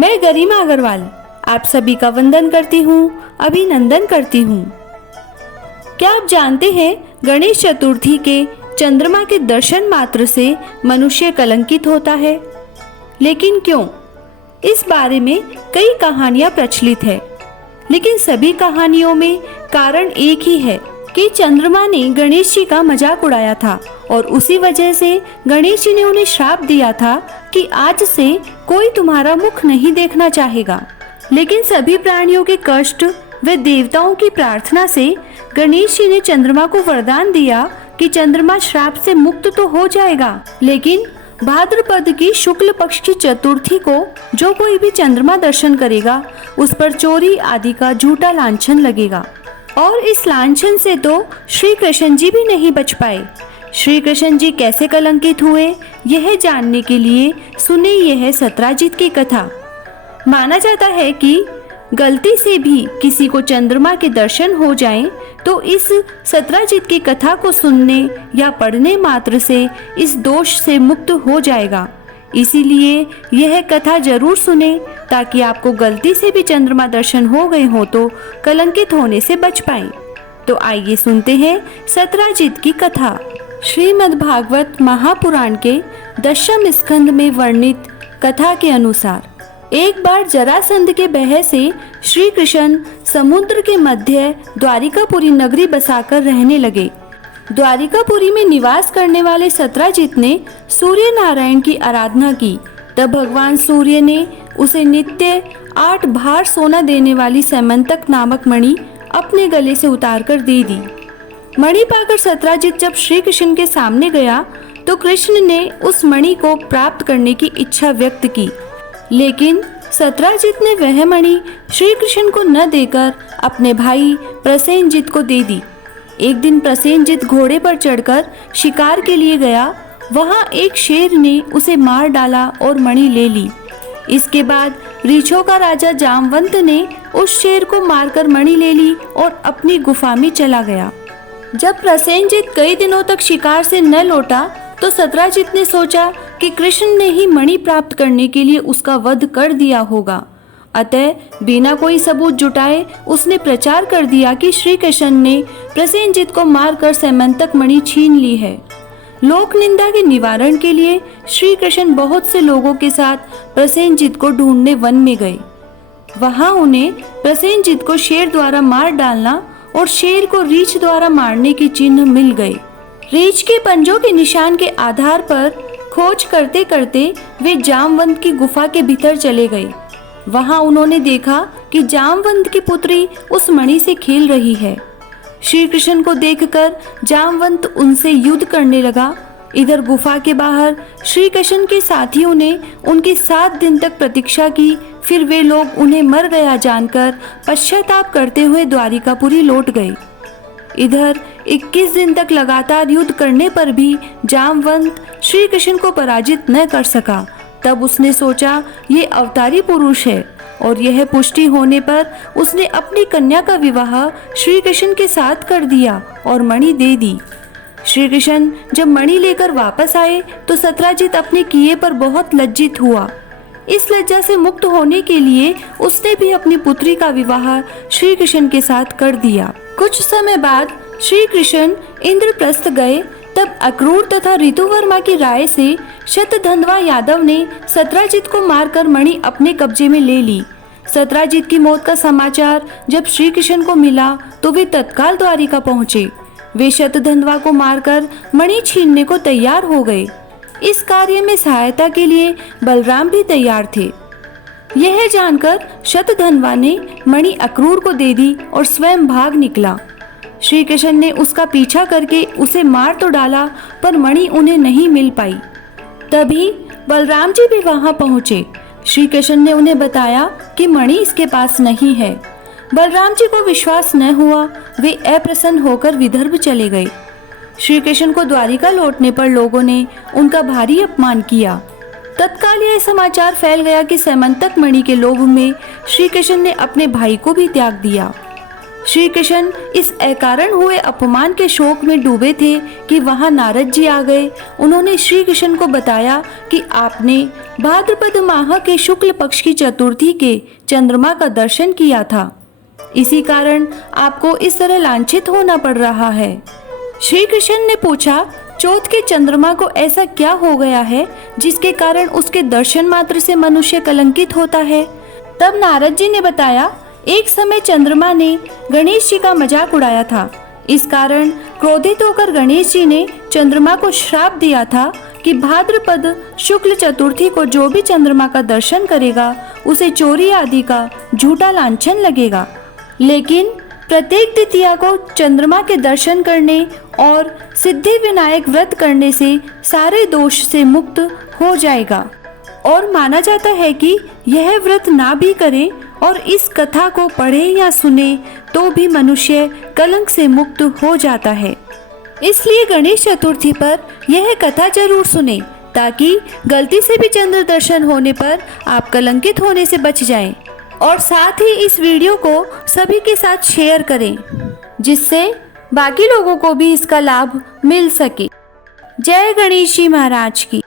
मैं गरिमा अग्रवाल आप सभी का वंदन करती हूँ, अभिनंदन करती हूँ। क्या आप जानते हैं गणेश चतुर्थी के चंद्रमा के दर्शन मात्र से मनुष्य कलंकित होता है? लेकिन क्यों? इस बारे में कई कहानियां प्रचलित है, लेकिन सभी कहानियों में कारण एक ही है कि चंद्रमा ने गणेश जी का मजाक उड़ाया था और उसी वजह से गणेश जी ने उन्हें श्राप दिया था कि आज से कोई तुम्हारा मुख नहीं देखना चाहेगा। लेकिन सभी प्राणियों के कष्ट व देवताओं की प्रार्थना से गणेश जी ने चंद्रमा को वरदान दिया कि चंद्रमा श्राप से मुक्त तो हो जाएगा, लेकिन भाद्रपद की शुक्ल पक्ष की चतुर्थी को जो कोई भी चंद्रमा दर्शन करेगा उस पर चोरी आदि का झूठा लांछन लगेगा। और इस लांछन से तो श्री कृष्ण जी भी नहीं बच पाए। श्री कृष्ण जी कैसे कलंकित हुए, यह जानने के लिए सुने यह सत्राजित की कथा। माना जाता है कि गलती से भी किसी को चंद्रमा के दर्शन हो जाएं, तो इस सत्राजित की कथा को सुनने या पढ़ने मात्र से इस दोष से मुक्त हो जाएगा। इसीलिए यह कथा जरूर सुने ताकि आपको गलती से भी चंद्रमा दर्शन हो गए हो तो कलंकित होने से बच पाएं। तो आइए सुनते हैं सत्राजित की कथा। श्रीमद् भागवत महापुराण के 10वें स्कंद में वर्णित कथा के अनुसार एक बार जरासंध के भय से श्री कृष्ण समुद्र के मध्य द्वारिकापुरी नगरी बसाकर रहने लगे। द्वारिकापुरी में निवास करने वाले सत्राजित ने सूर्य नारायण की आराधना की। तब भगवान सूर्य ने उसे नित्य 8 भार सोना देने वाली सैमंतक नामक मणि अपने गले से उतारकर दे दी। मणि पाकर सत्राजित जब श्री कृष्ण के सामने गया तो कृष्ण ने उस मणि को प्राप्त करने की इच्छा व्यक्त की, लेकिन सत्राजित ने वह मणि श्री कृष्ण को न देकर अपने भाई प्रसेनजित को दे दी। एक दिन प्रसेनजित घोड़े पर चढ़कर शिकार के लिए गया। वहां एक शेर ने उसे मार डाला और मणि ले ली। इसके बाद रीछों का राजा जामवंत ने उस शेर को मारकर मणि ले ली और अपनी गुफा में चला गया। जब प्रसेनजित कई दिनों तक शिकार से न लौटा तो सत्राजित ने सोचा कि कृष्ण ने ही मणि प्राप्त करने के लिए उसका वध कर दिया होगा। अतः बिना कोई सबूत जुटाए उसने प्रचार कर दिया कि श्री कृष्ण ने प्रसेनजित को मारकर सैमंतक मणि छीन ली है। लोक निंदा के निवारण के लिए श्री कृष्ण बहुत से लोगों के साथ प्रसेनजित को ढूंढने वन में गए। वहां उन्हें प्रसेनजित को शेर द्वारा मार डालना और शेर को रीछ द्वारा मारने के चिन्ह मिल गए। रीछ के पंजों के निशान के आधार पर खोज करते करते वे जामवंत की गुफा के भीतर चले गए। वहां उन्होंने देखा कि जामवंत की पुत्री उस मणि से खेल रही है। श्री कृष्ण को देखकर जामवंत उनसे युद्ध करने लगा। इधर गुफा के बाहर श्री कृष्ण के साथियों ने उनकी 7 दिन तक प्रतीक्षा की। फिर वे लोग उन्हें मर गया जानकर पश्चाताप करते हुए द्वारिकापुरी लौट गए। इधर 21 दिन तक लगातार युद्ध करने पर भी जामवंत श्री कृष्ण को पराजित न कर सका। तब उसने सोचा ये अवतारी पुरुष है, और यह पुष्टि होने पर उसने अपनी कन्या का विवाह श्री कृष्ण के साथ कर दिया और मणि दे दी। श्री कृष्ण जब मणि लेकर वापस आए तो सत्राजित अपने किए पर बहुत लज्जित हुआ। इस लज्जा से मुक्त होने के लिए उसने भी अपनी पुत्री का विवाह श्री कृष्ण के साथ कर दिया। कुछ समय बाद श्री कृष्ण इंद्रप्रस्थ गए। तब अक्रूर तथा ऋतुवर्मा की राय से शतधन्वा यादव ने सत्राजित को मारकर मणि अपने कब्जे में ले ली। सत्राजित की मौत का समाचार जब श्री कृष्ण को मिला तो वे तत्काल द्वारिका पहुँचे। वे शतधन्वा को मारकर मणि छीनने को तैयार हो गए। इस कार्य में सहायता के लिए बलराम भी तैयार थे। यह जानकर शतधन्वा ने मणि अक्रूर को दे दी और स्वयं भाग निकला। श्री कृष्ण ने उसका पीछा करके उसे मार तो डाला, पर मणि उन्हें नहीं मिल पाई। तभी बलराम जी भी वहां पहुंचे। श्री कृष्ण ने उन्हें बताया कि मणि इसके पास नहीं है। बलराम जी को विश्वास न हुआ। वे अप्रसन्न होकर विदर्भ चले गए। श्री कृष्ण को द्वारिका लौटने पर लोगों ने उनका भारी अपमान किया। तत्काल यह समाचार फैल गया कि सैमंतक मणि के लोभ में श्री कृष्ण ने अपने भाई को भी त्याग दिया। श्री कृष्ण इस अकारण हुए अपमान के शोक में डूबे थे कि वहां नारद जी आ गए। उन्होंने श्री कृष्ण को बताया कि आपने भाद्रपद माह के शुक्ल पक्ष की चतुर्थी के चंद्रमा का दर्शन किया था, इसी कारण आपको इस तरह लांछित होना पड़ रहा है। श्री कृष्ण ने पूछा, चौथ के चंद्रमा को ऐसा क्या हो गया है जिसके कारण उसके दर्शन मात्र से मनुष्य कलंकित होता है? तब नारद जी ने बताया, एक समय चंद्रमा ने गणेश जी का मजाक उड़ाया था। इस कारण क्रोधित होकर गणेश जी ने चंद्रमा को श्राप दिया था कि भाद्रपद शुक्ल चतुर्थी को जो भी चंद्रमा का दर्शन करेगा उसे चोरी आदि का झूठा लांछन लगेगा। लेकिन प्रत्येक द्वितीया को चंद्रमा के दर्शन करने और सिद्धि विनायक व्रत करने से सारे दोष से मुक्त हो जाएगा। और माना जाता है कि यह व्रत ना भी करे और इस कथा को पढ़े या सुने तो भी मनुष्य कलंक से मुक्त हो जाता है। इसलिए गणेश चतुर्थी पर यह कथा जरूर सुने ताकि गलती से भी चंद्र दर्शन होने पर आप कलंकित होने से बच जाएं। और साथ ही इस वीडियो को सभी के साथ शेयर करें जिससे बाकी लोगों को भी इसका लाभ मिल सके। जय गणेश जी महाराज की।